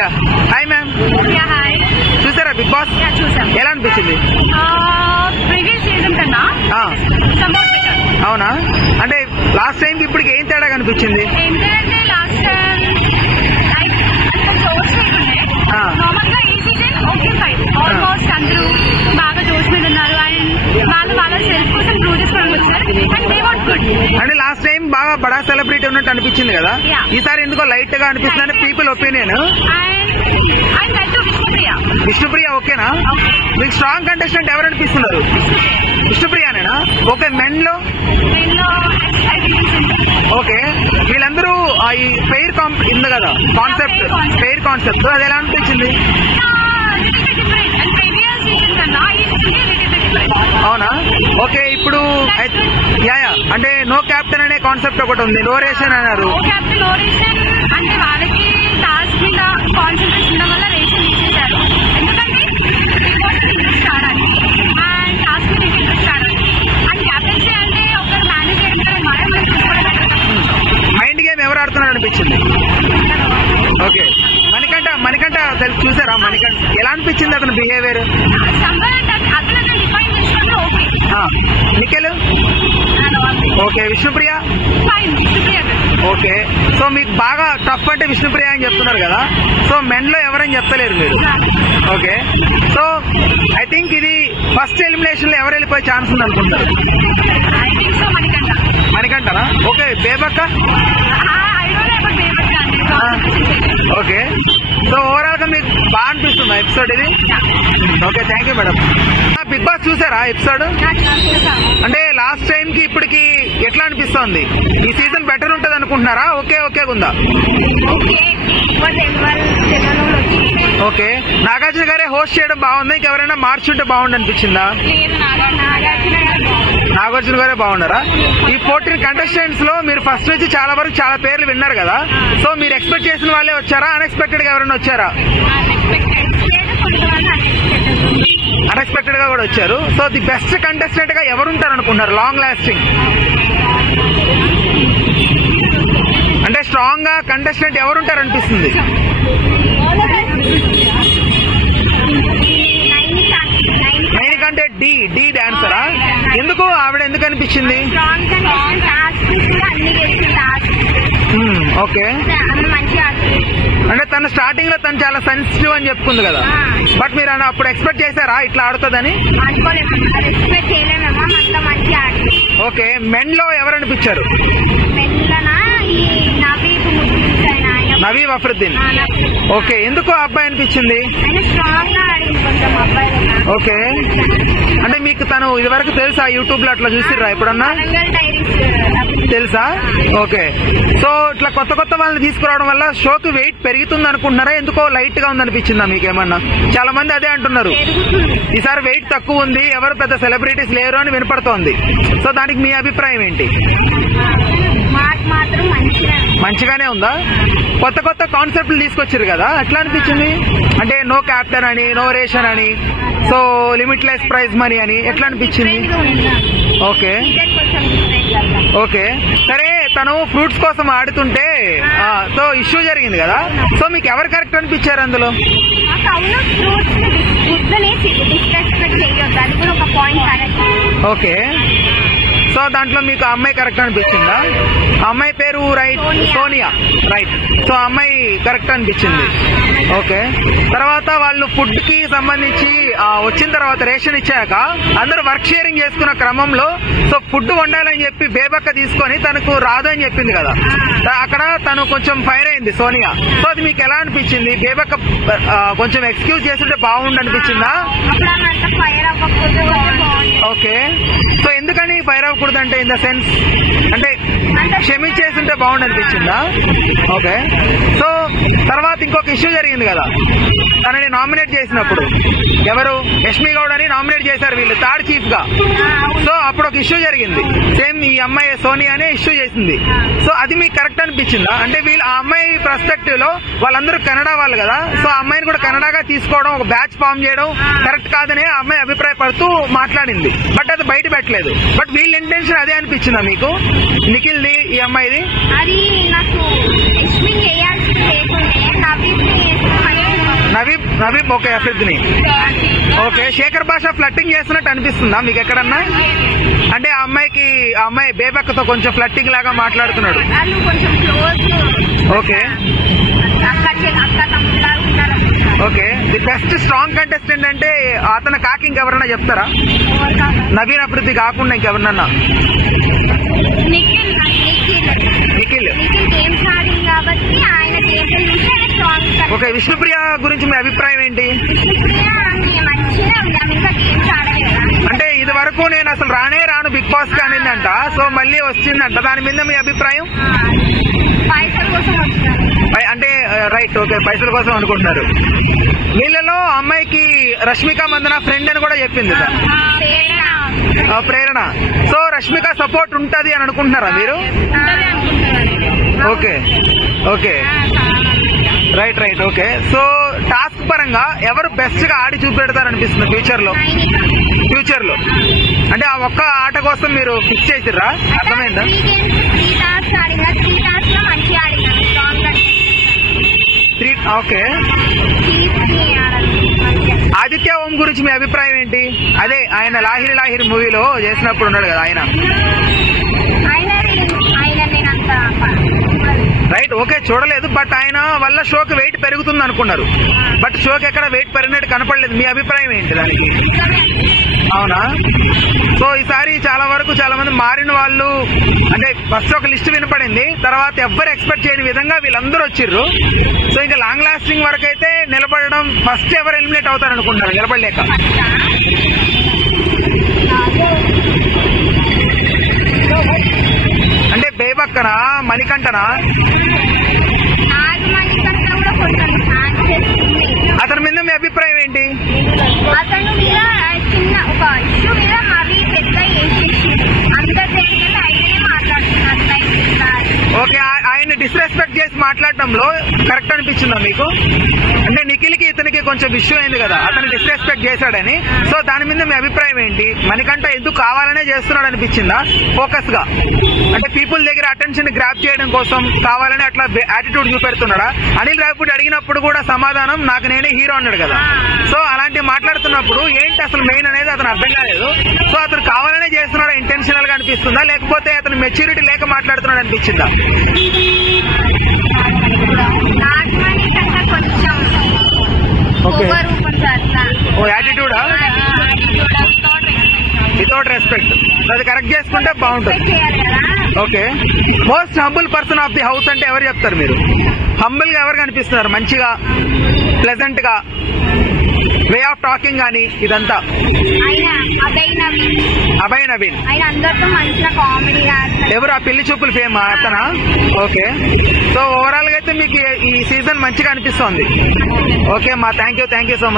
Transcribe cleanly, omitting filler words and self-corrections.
Yeah hi ma'am. Yeah hi. చూసారా big boss? Yeah చూసాం. ఎలా అనిపించింది? ప్రీవియస్ సీజన్ కన్నా సంబోట్ బెటర్. అవునా? అంటే లాస్ట్ టైం కి ఇప్పటికి ఏం తేడా కనిపించింది? ఏంటంటే లాస్ట్ టైం అంటే జోష్ మీద ఉండే, నార్మల్ గా ఈ సీజన్ ఓకే ఫైన్, ఆల్మోస్ట్ అందరూ బాగా జోష్ మీద ఉన్నారు అండ్ వాళ్ళ సెల్ఫ్ కోసం ప్రూవ్ చేసుకోవడానికి వచ్చారు అండ్ దే వాంట్ గుడ్. అంటే లాస్ట్ టైం బాగా బడా సెలబ్రిటీ ఉన్నట్టు అనిపించింది కదా, ఈసారి ఎందుకో లైట్ గా అనిపిస్తుంది పీపుల్ ఒపీనియన్. విష్ణుప్రియ ఓకేనా? మీకు స్ట్రాంగ్ కంటెస్టెంట్ ఎవరు అనిపిస్తున్నారు? విష్ణుప్రియనేనా? ఓకే. మెన్ లో ఓకే, వీళ్ళందరూ ఈ పెయిర్ ఉంది కదా కాన్సెప్ట్, పెయిర్ కాన్సెప్ట్ అది ఎలా అనిపించింది? అవునా? ఓకే. ఇప్పుడు యా అంటే నో క్యాప్టెన్ అనే కాన్సెప్ట్ ఒకటి ఉంది, నో రేషన్ అన్నారు. అంటే వాళ్ళకి టాస్క్ మీద కాన్సన్ట్రేషన్ ఉండడం వల్ల రేషన్ ఇచ్చేసారు. ఎందుకంటే ఇంట్రెస్ట్ ఆడాలి అండ్ టాస్క్ మీద ఇంట్రెస్ట్ ఆడాలి అండ్ క్యాప్టెన్సీ అంటే ఒకరు మేనేజ్ చేయడం మైండ్ గేమ్ ఎవరు ఆడుతున్నారు అనిపించింది? ఓకే. మణికంఠ చూసారా? మణికంఠ ఎలా అనిపించింది అతను behaviour? Nikhil okay. Vishnupriya okay. So మీకు బాగా టఫ్ అంటే విష్ణుప్రియ అని చెప్తున్నారు కదా, సో మెన్ లో ఎవరని చెప్తలేరు మీరు. ఓకే. సో ఐ థింక్ ఇది ఫస్ట్ ఎలిమినేషన్ లో ఎవరు వెళ్ళిపోయే ఛాన్స్ ఉంది అనుకుంటారు? మణికంఠనా? Okay. Bebakka okay. So overall గా మీకు బాగా అనిపిస్తుందా ఎపిసోడ్ ఇది? Okay, thank you madam. Bigg Boss చూసారా ఎపిసోడ్? అంటే లాస్ట్ టైం కి ఇప్పటికి ఎట్లా అనిపిస్తోంది? ఈ సీజన్ బెటర్ ఉంటది అనుకుంటున్నారా? ఓకే ఓకే ఉందా? ఓకే. నాగార్జున గారే హోస్ట్ చేయడం బాగుందా, ఇంకెవరైనా మార్చుంటే బాగుంది అనిపించిందా? నాగార్జున గారే బాగున్నారా? ఈ 14 కంటెస్టెంట్స్ లో మీరు ఫస్ట్ నుంచి చాలా వరకు చాలా పేర్లు విన్నారు కదా, సో మీరు ఎక్స్పెక్ట్ చేసిన వాళ్ళే వచ్చారా, అన్ఎక్స్పెక్టెడ్ గా ఎవరైనా వచ్చారా? అన్ఎక్స్పెక్టెడ్ గా కూడా వచ్చారు. సో ది బెస్ట్ కంటెస్టెంట్ గా ఎవరుంటారు అనుకుంటున్నారు లాంగ్ లాస్టింగ్? అంటే స్ట్రాంగ్ గా కంటెస్టెంట్ ఎవరుంటారు అనిపిస్తుంది? అంటే డి డాన్సరా? ఎందుకు ఆవిడ ఎందుకు అనిపించింది? ఓకే. అంటే తను స్టార్టింగ్ లో తను చాలా సెన్సిటివ్ అని చెప్పుకుంది కదా, బట్ మీరు అప్పుడు ఎక్స్పెక్ట్ చేశారా ఇట్లా ఆడుతుందని? ఓకే. మెన్ లో ఎవరు అనిపించారు? నవీ వఫరుద్దీన్. ఓకే. ఎందుకు అబ్బాయి అనిపించింది? ఓకే. అంటే మీకు తను ఇది వరకు తెలుసా? యూట్యూబ్ లో అట్లా చూసిర్రా ఎప్పుడన్నా? తెలుసా? ఓకే. సో ఇట్లా కొత్త కొత్త వాళ్ళని తీసుకురావడం వల్ల షోకి వెయిట్ పెరుగుతుంది అనుకుంటున్నారా, ఎందుకో లైట్ గా ఉంది అనిపించిందా మీకేమన్నా? చాలా మంది అదే అంటున్నారు, ఈసారి వెయిట్ తక్కువ ఉంది, ఎవరు పెద్ద సెలబ్రిటీస్ లేరు అని వినపడుతోంది. సో దానికి మీ అభిప్రాయం ఏంటి? మంచిగానే ఉందా? కొత్త కొత్త కాన్సెప్ట్లు తీసుకొచ్చారు కదా, ఎట్లా అనిపించింది? అంటే నో క్యాప్టెన్ అని, నో రేషన్ అని, సో లిమిట్లెస్ ప్రైజ్ మనీ అని, ఎట్లా అనిపించింది? Okay okay. సరే, తను ఫ్రూట్స్ కోసం ఆడుతుంటే సో ఇష్యూ జరిగింది కదా, సో మీకు ఎవరు కరెక్ట్ అనిపించారు అందులో? ఓకే. సో దాంట్లో మీకు అమ్మాయి కరెక్ట్ అనిపించిందా? అమ్మాయి పేరు రైట్ సోనియా, రైట్. సో అమ్మాయి కరెక్ట్ అనిపించింది. ఓకే. తర్వాత వాళ్ళు ఫుడ్ కి సంబంధించి వచ్చిన తర్వాత రేషన్ ఇచ్చాక అందరూ వర్క్ షేరింగ్ చేసుకున్న క్రమంలో సో ఫుడ్ వండాలని చెప్పి బేబక్క తీసుకొని తనకు రాదు అని చెప్పింది కదా, అక్కడ తను కొంచెం ఫైర్ అయింది సోనియా. సో అది మీకు ఎలా అనిపించింది? బేబక్క కొంచెం ఎక్స్క్యూజ్ చేస్తుంటే బాగుండి అనిపించిందా? ఓకే. సో ఎందుకని ఫైర్ అవ్వకూడదు అంటే ఇన్ ద సెన్స్ అంటే క్షమించేస్తుంటే బాగుండి అనిపించిందా? ఓకే. సో తర్వాత ఇంకొక ఇష్యూ జరిగింది కదా, తనని నామినేట్ చేసినప్పుడు ఎవరు యష్మి గౌడ్ అని నామినేట్ చేశారు వీళ్ళు థర్డ్ చీఫ్ గా. సో అప్పుడు ఒక ఇష్యూ జరిగింది, సేమ్ ఈ అమ్మాయి సోనియా అనే ఇష్యూ చేసింది. సో అది మీకు కరెక్ట్ అనిపించిందా? అంటే వీళ్ళు ఆ అమ్మాయి పర్స్పెక్టివ్ లో వాళ్ళందరూ కన్నడ వాళ్ళు కదా, సో ఆ అమ్మాయిని కూడా కన్నడగా తీసుకోవడం, ఒక బ్యాచ్ ఫామ్ చేయడం కరెక్ట్ కాదని ఆ అమ్మాయి అభిప్రాయపడుతూ మాట్లాడింది, బట్ అది బయట పెట్టలేదు. బట్ వీళ్ళ ఇంటెన్షన్ అదే అనిపించిందా మీకు? నిఖిల్ ది ఈ అమ్మాయిది? అది నాకు ఎక్స్ప్లెయిన్ చేయాల్సి లేకుంటే నవీబ్ ఓకే, అఫిద్ని ఓకే. శేఖర్ భాష ఫ్లట్టింగ్ చేస్తున్నట్టు అనిపిస్తుందా మీకు ఎక్కడన్నా? అంటే ఆ అమ్మాయి బేబక్కతో కొంచెం ఫ్లట్టింగ్ లాగా మాట్లాడుతున్నాడు. వాళ్ళు కొంచెం క్లోజ్. ఓకే అక్క తమ్ముళ్ళ ఉంటారు. Okay. The best strong contestant అంటే అతను కాకి ఇంకెవరన్నా చెప్తారా? నవీన్ అభివృద్ధి కాకుండా ఇంకెవరన్నా? నిఖిల్ గేమ్స్ ఆడింది కాబట్టి ఆయన గేమ్స్ చూసి ఆయన స్ట్రాంగ్. ఓకే. విష్ణుప్రియ గురించి మీ అభిప్రాయం ఏంటి? మంచిగా ఉంది, ఆమె ఇంకా గేమ్స్ ఆడలేదు కదా. అంటే ఇది వరకు నేను అసలు రాను బిగ్ బాస్ కానిందంట, సో మళ్ళీ వచ్చిందంట, దాని మీద మీ అభిప్రాయం? పైసల కోసం వస్తున్నారు అంటే రైట్, ఓకే, పైసల కోసం అనుకుంటున్నారు. వీళ్ళలో అమ్మాయికి రష్మిక మందన ఫ్రెండ్ అని కూడా చెప్పింది ప్రేరణ. సో రష్మిక సపోర్ట్ ఉంటది అని అనుకుంటున్నారా మీరు? Okay okay right okay. So task పరంగా ఎవరు బెస్ట్ గా ఆడి చూపెడతారనిపిస్తుంది ఫ్యూచర్ లో? అంటే ఆ ఒక్క ఆట కోసం మీరు ఫిక్స్ చేసిర్రా? అర్థమైందా? ఓకే. ఆదిత్య ఓం గురించి మీ అభిప్రాయం ఏంటి? అదే ఆయన లాహిరి మూవీలో చేసినప్పుడు ఉన్నాడు కదా ఆయన. రైట్, ఓకే, చూడలేదు. బట్ ఆయన వల్ల షోకి వెయిట్ పెరుగుతుంది అనుకున్నారు, బట్ షోకి ఎక్కడ వెయిట్ పెరిగినట్టు కనపడలేదు. మీ అభిప్రాయం ఏంటి దానికి? అవునా? సో ఈసారి చాలా మంది మారిన వాళ్ళు, అంటే ఫస్ట్ ఒక లిస్ట్ వినపడింది, తర్వాత ఎవ్వరు ఎక్స్పెక్ట్ చేయని విధంగా వీళ్ళందరూ వచ్చిర్రు. సో ఇంకా లాంగ్ లాస్టింగ్ వరకు అయితే నిలబడడం, ఫస్ట్ ఎవరు ఎలిమినేట్ అవుతారు అనుకుంటున్నారు నిలబడలేక? అంటే బేబక్కనా, మణికంఠనా? అతని మీద మీ అభిప్రాయం ఏంటి? అతను మీద చిన్న ఒక ఇష్యూ మీద మరి పెద్ద ఓకే. ఆయన డిస్రెస్పెక్ట్ చేసి మాట్లాడటంలో కరెక్ట్ అనిపించిందా మీకు? అంటే నిఖిల్కి ఇతనికి కొంచెం ఇష్యూ అయింది కదా, అతను డిస్రెస్పెక్ట్ చేశాడని. సో దాని మీద మీ అభిప్రాయం ఏంటి? మణికంఠ ఎందుకు కావాలనే చేస్తున్నాడు అనిపించిందా ఫోకస్ గా? అంటే పీపుల్ దగ్గర అటెన్షన్ గ్రాప్ చేయడం కోసం కావాలని అట్లా యాటిట్యూడ్ చూపెడుతున్నాడా? అనిల్ రావిపూడి అడిగినప్పుడు కూడా సమాధానం నాకు నేనే హీరో అన్నాడు కదా. సో అలాంటి మాట్లాడుతున్నప్పుడు ఏంటి అసలు మెయిన్ అనేది అతను అర్థం కాలేదు. సో అతను కావాలనే చేస్తున్నాడు ఇంటెన్షనల్ గా అనిపిస్తుందా, లేకపోతే అతను మెచ్యూరిటీ లేక మాట్లాడుతున్నాడు అనిపించిందా? యాటిట్యూడా? వితౌట్ రెస్పెక్ట్, అది కరెక్ట్ చేసుకుంటే బాగుంటుంది. Okay. Most humble person of the house అంటే ఎవరు చెప్తారు మీరు? హంబుల్ గా ఎవరు కనిపిస్తున్నారు? మంచిగా ప్లెజెంట్ గా వే ఆఫ్ టాకింగ్ కానీ ఇదంతా? అభయ్ నవీన్. ఎవరు? ఆ పెళ్లి చూపులు ఫేమ్ అతనా? ఓకే. సో ఓవరాల్ గా అయితే మీకు ఈ సీజన్ మంచిగా అనిపిస్తోంది. ఓకే అమ్మా, థ్యాంక్ యూ సో మచ్.